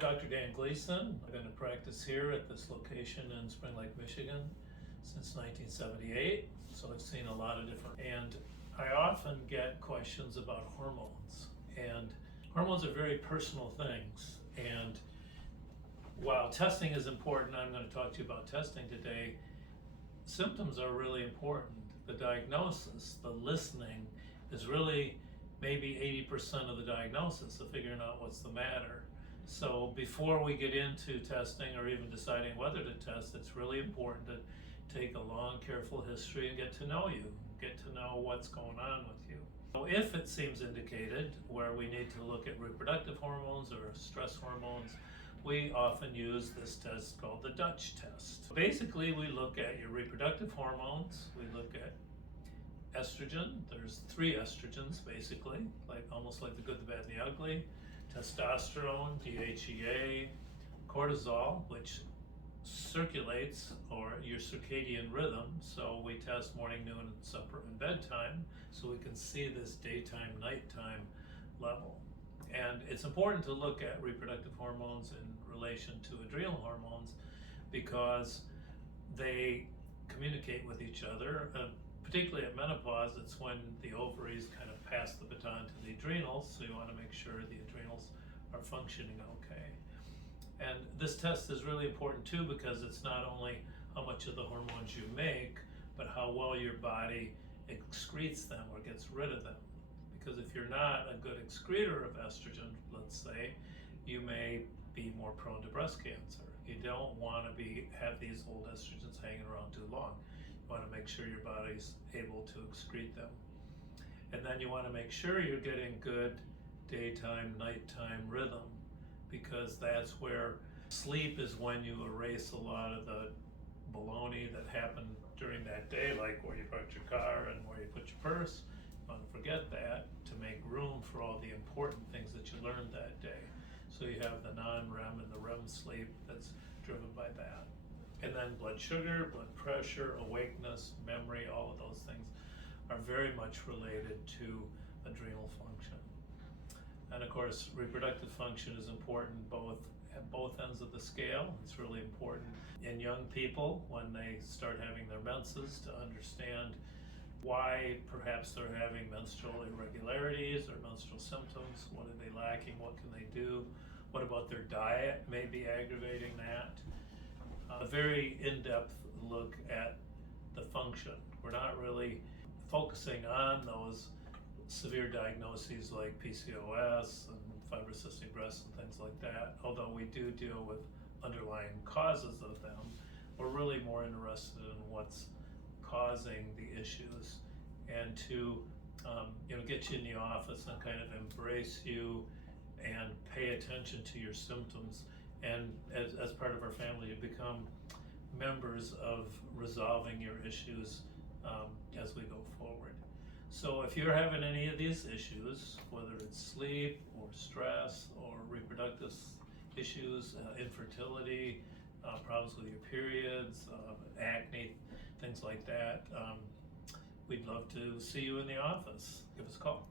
Dr. Dan Gleason. I've been in practice here at this location in Spring Lake, Michigan since 1978, so I've seen a lot of different, and I often get questions about hormones, and hormones are very personal things, and while testing is important, I'm going to talk to you about testing today, symptoms are really important. The diagnosis, the listening, is really maybe 80% of the diagnosis of figuring out what's the matter. So before we get into testing or even deciding whether to test, it's really important to take a long, careful history and get to know you, get to know what's going on with you. So if it seems indicated where we need to look at reproductive hormones or stress hormones, we often use this test called the Dutch test. Basically, we look at your reproductive hormones, we look at estrogen. There's 3 estrogens basically, almost like the good, the bad, and the ugly. Testosterone, DHEA, cortisol, which circulates or your circadian rhythm. So we test morning, noon, and supper and bedtime so we can see this daytime, nighttime level. And it's important to look at reproductive hormones in relation to adrenal hormones because they communicate with each other. Particularly at menopause, it's when the ovaries kind of pass the baton to the adrenals, so you want to make sure the adrenals are functioning okay. And this test is really important too because it's not only how much of the hormones you make, but how well your body excretes them or gets rid of them. Because if you're not a good excreter of estrogen, let's say, you may be more prone to breast cancer. You don't want to have these old estrogens hanging around too long. You want to make sure your body's able to excrete them. And then you want to make sure you're getting good daytime, nighttime rhythm, because that's where sleep is when you erase a lot of the baloney that happened during that day, like where you parked your car and where you put your purse. You want to forget that to make room for all the important things that you learned that day. So you have the non-REM and the REM sleep that's driven by that. And then blood sugar, blood pressure, awakeness, memory, all of those things are very much related to adrenal function. And of course, reproductive function is important at both ends of the scale. It's really important in young people when they start having their menses to understand why perhaps they're having menstrual irregularities or menstrual symptoms. What are they lacking? What can they do? What about their diet may be aggravating that? A very in-depth look at the function. We're not really focusing on those severe diagnoses like PCOS and fibrocystic breast and things like that, although we do deal with underlying causes of them. We're really more interested in what's causing the issues and to get you in the office and kind of embrace you and pay attention to your symptoms, and as part of our family you become members of resolving your issues as we go forward. So if you're having any of these issues, whether it's sleep or stress or reproductive issues, infertility, problems with your periods, acne, things like that, we'd love to see you in the office. Give us a call.